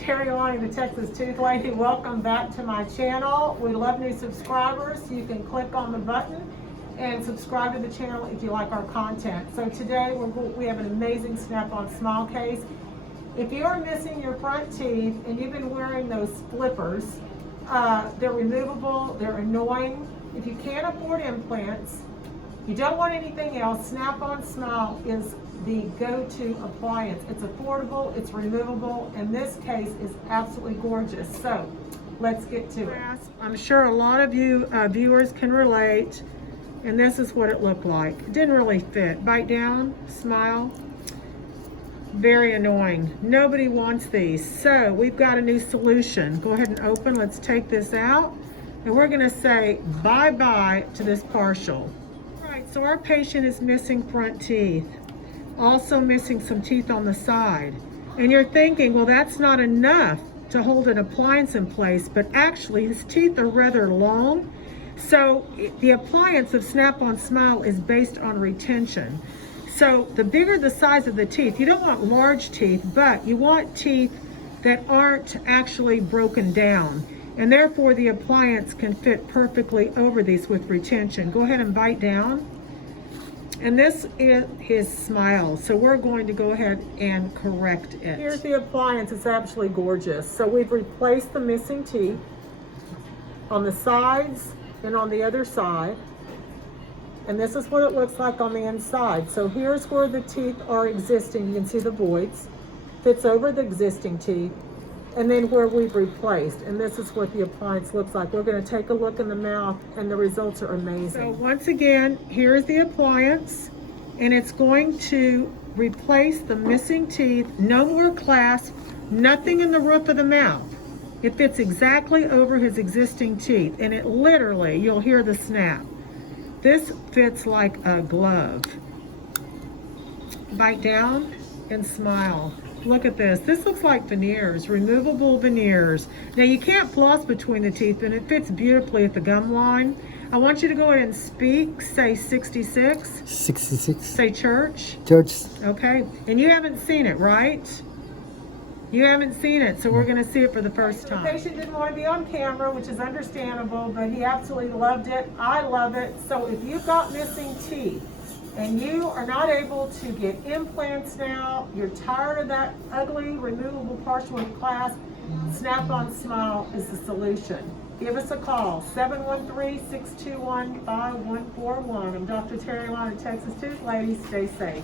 Terri Alani, the Texas Tooth Lady. Welcome back to my channel. We love new subscribers. You can click on the button and subscribe to the channel if you like our content. So today we have an amazing Snap-on Smile case. If you are missing your front teeth and you've been wearing those flippers, they're removable, they're annoying. If you can't afford implants, you don't want anything else, Snap-on Smile is the go-to appliance. It's affordable, it's removable, and this case is absolutely gorgeous. So let's get to it. I'm sure a lot of you viewers can relate, and this is what it looked like. It didn't really fit. Bite down, smile. Very annoying. Nobody wants these. So we've got a new solution. Go ahead and open. Let's take this out, and we're going to say bye-bye to this partial. All right, so our patient is missing front teeth. Also missing some teeth on the side. And you're thinking, well, that's not enough to hold an appliance in place, but actually his teeth are rather long. So the appliance of Snap-on Smile is based on retention. So the bigger the size of the teeth, you don't want large teeth, but you want teeth that aren't actually broken down. And therefore the appliance can fit perfectly over these with retention. Go ahead and bite down. And this is his smile, so we're going to go ahead and correct it. Here's the appliance. It's absolutely gorgeous. So we've replaced the missing teeth on the sides and on the other side. And this is what it looks like on the inside. So here's where the teeth are existing. You can see the voids. Fits over the existing teeth. And then where we've replaced, and this is what the appliance looks like. We're going to take a look in the mouth, and the results are amazing. So once again, here's the appliance, and it's going to replace the missing teeth. No more clasp, nothing in the roof of the mouth. It fits exactly over his existing teeth, and it literally, you'll hear the snap. This fits like a glove. Bite down and smile. Look at this. This looks like veneers, removable veneers. Now you can't floss between the teeth, and it fits beautifully at the gum line. I want you to go ahead and speak. Say 66. 66. Say church. Church. Okay. And you haven't seen it, right? You haven't seen it, so we're going to see it for the first time. The patient didn't want to be on camera, which is understandable, but he absolutely loved it. I love it. So if you've got missing teeth, and you are not able to get implants now, you're tired of that ugly removable partial with clasp, Snap-on Smile is the solution. Give us a call, 713-621-5141. I'm Dr. Terri Alani, Texas Tooth Lady. Stay safe.